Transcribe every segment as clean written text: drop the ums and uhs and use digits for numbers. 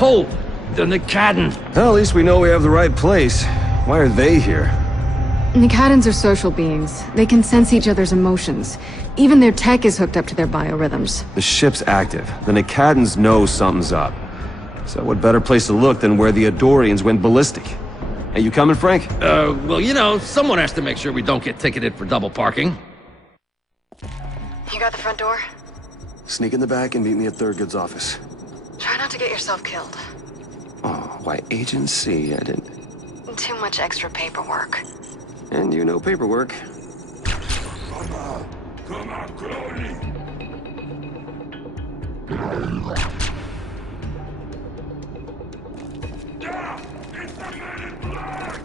Hold! The Nakadan! Well, at least we know we have the right place. Why are they here? Nakadans are social beings. They can sense each other's emotions. Even their tech is hooked up to their biorhythms. The ship's active. The Nakadans know something's up. So what better place to look than where the Adorians went ballistic? Hey, you coming, Frank? Well, you know, someone has to make sure we don't get ticketed for double parking. You got the front door? Sneak in the back and meet me at Thurgood's office. Try not to get yourself killed. Oh, why Agent C, I didn't... Too much extra paperwork. And you know paperwork. Come on, Chloe! Yeah! It's the man in black!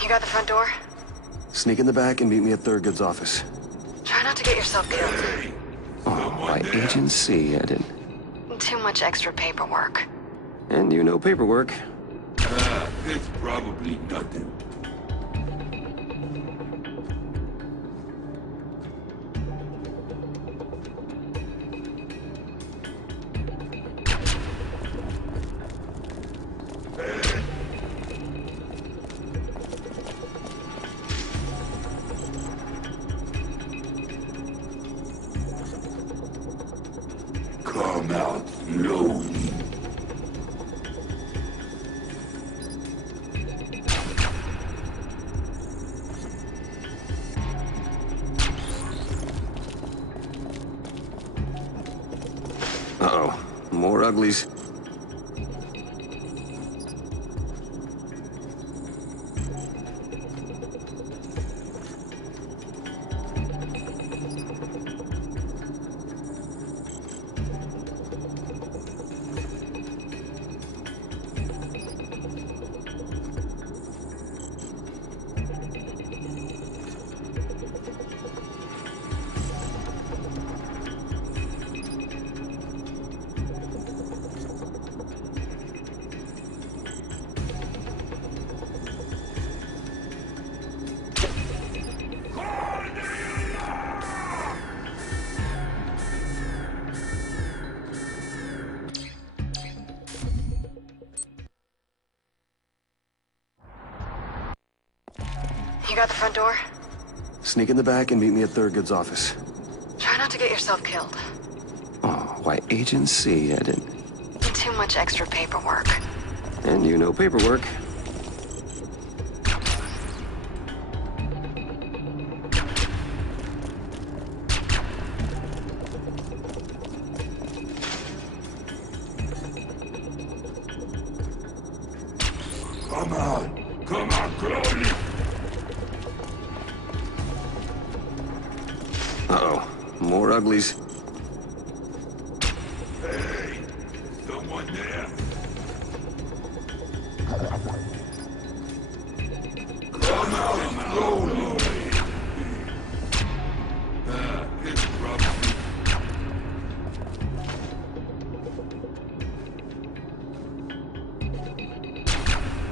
You got the front door? Sneak in the back and meet me at Thurgood's office. Try not to get yourself killed. Hey! Oh, why Agent C, I didn't... Too much extra paperwork. And you know paperwork. It's probably nothing. Come out slowly. Uh-oh. More uglies. You got the front door? Sneak in the back and meet me at Thurgood's office. Try not to get yourself killed. Oh, why Agent C, I didn't... Too much extra paperwork. And you know paperwork. Come on, Chloe! Uh-oh. More uglies. Hey! Someone there? Come out slowly! It's rough.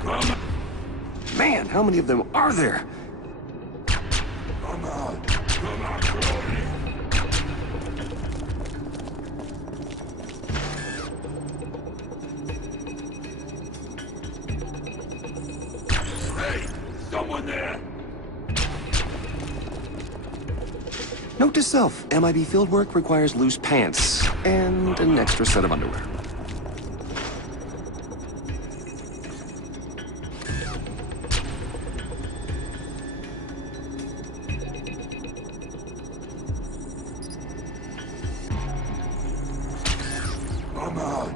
Come on! Man, how many of them are there? Come on, Chloe! Hey, someone there! Note to self, MIB fieldwork requires loose pants and an extra set of underwear. Come on!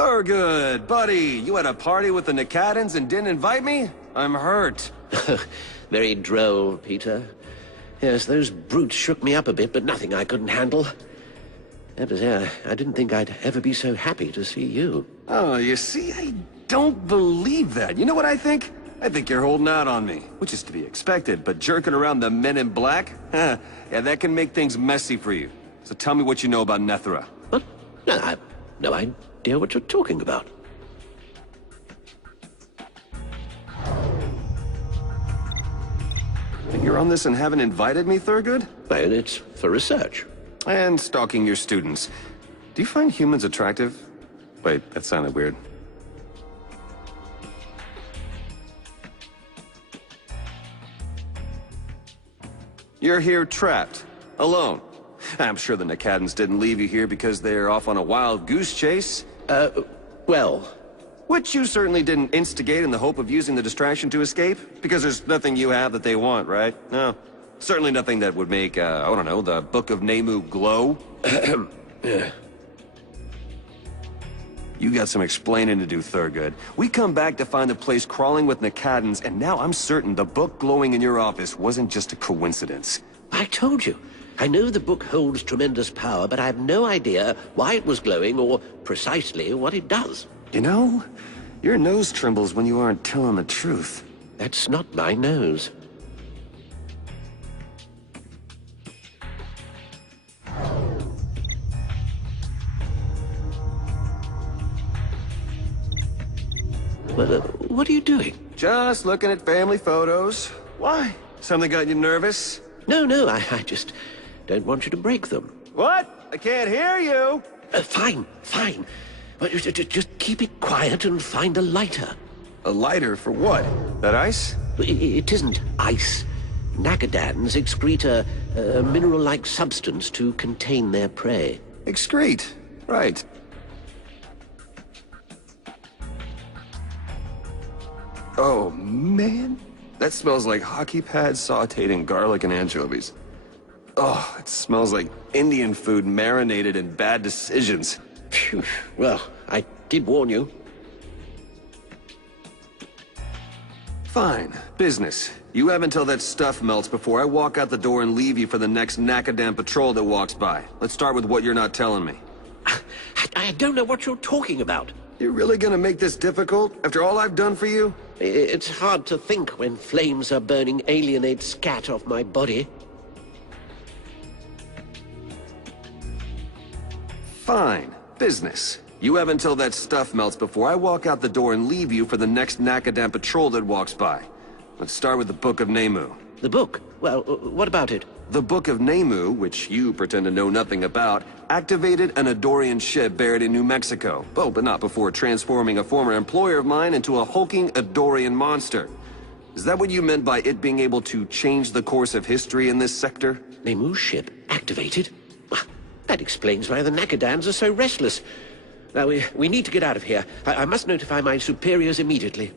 Thurgood, buddy, you had a party with the Nicadans and didn't invite me? I'm hurt. Very droll, Peter. Yes, those brutes shook me up a bit, but nothing I couldn't handle. I didn't think I'd ever be so happy to see you. Oh, you see, I don't believe that. You know what I think? I think you're holding out on me, which is to be expected, but jerking around the men in black? Yeah, that can make things messy for you. So tell me what you know about Nethra. What? No, I have no idea what you're talking about. You're on this and haven't invited me, Thurgood? Well, it's for research. And stalking your students. Do you find humans attractive? Wait, that sounded weird. You're here trapped, alone. I'm sure the Nicadans didn't leave you here because they're off on a wild goose chase. Well... Which you certainly didn't instigate in the hope of using the distraction to escape? Because there's nothing you have that they want, right? No. Certainly nothing that would make, I don't know, the Book of Nemu glow. You got some explaining to do, Thurgood. We come back to find the place crawling with Nicadans, and now I'm certain the book glowing in your office wasn't just a coincidence. I told you. I know the book holds tremendous power, but I have no idea why it was glowing or precisely what it does. You know, your nose trembles when you aren't telling the truth. That's not my nose. What are you doing? Just looking at family photos. Why? Something got you nervous? No, I just don't want you to break them. What? I can't hear you! Fine. But just keep it quiet and find a lighter. A lighter for what? That ice? It isn't ice. Nicadans excrete a mineral-like substance to contain their prey. Excrete. Right. Oh, man. That smells like hockey pads sauteed in garlic and anchovies. Oh, it smells like Indian food marinated in bad decisions. Phew. Well, I did warn you. Fine. Business. You have until that stuff melts before I walk out the door and leave you for the next Nakadan patrol that walks by. Let's start with what you're not telling me. I don't know what you're talking about. You're really gonna make this difficult, after all I've done for you? It's hard to think when flames are burning alienate scat off my body. Fine. Business. You have until that stuff melts before I walk out the door and leave you for the next Nakadan patrol that walks by. Let's start with the Book of Nemu. The book? Well, what about it? The Book of Nemu, which you pretend to know nothing about, activated an Adorian ship buried in New Mexico. Oh, but not before transforming a former employer of mine into a hulking Adorian monster. Is that what you meant by it being able to change the course of history in this sector? Nemu's ship activated? That explains why the Nicadans are so restless. Now, we need to get out of here. I must notify my superiors immediately.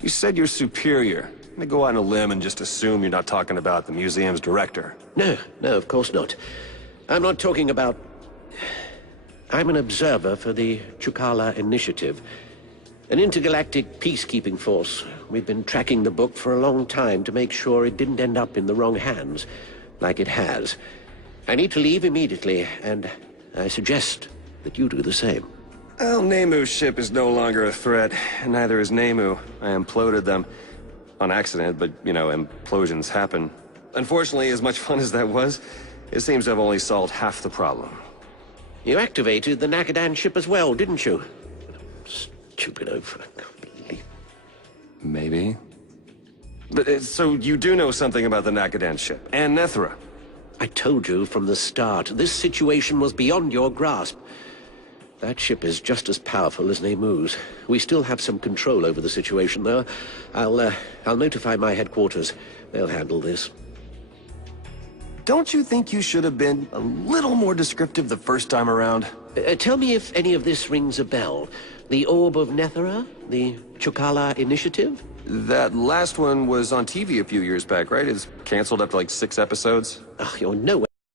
You said you're superior. Let me go out on a limb and just assume you're not talking about the museum's director. No, of course not. I'm not talking about... I'm an observer for the Chukala Initiative, an intergalactic peacekeeping force. We've been tracking the book for a long time to make sure it didn't end up in the wrong hands, like it has. I need to leave immediately, and I suggest that you do the same. Well, Nemu's ship is no longer a threat, and neither is Nemu. I imploded them. On accident, but, you know, implosions happen. Unfortunately, as much fun as that was, it seems to have only solved half the problem. You activated the Nakadan ship as well, didn't you? Stupid over. Maybe. But, so you do know something about the Nakadan ship, and Nethra? I told you from the start, this situation was beyond your grasp. That ship is just as powerful as Nemu's. We still have some control over the situation, though. I'll notify my headquarters. They'll handle this. Don't you think you should have been a little more descriptive the first time around? Tell me if any of this rings a bell. The Orb of Nethra? The Chukala Initiative? That last one was on TV a few years back, right? It's canceled after like 6 episodes. You're no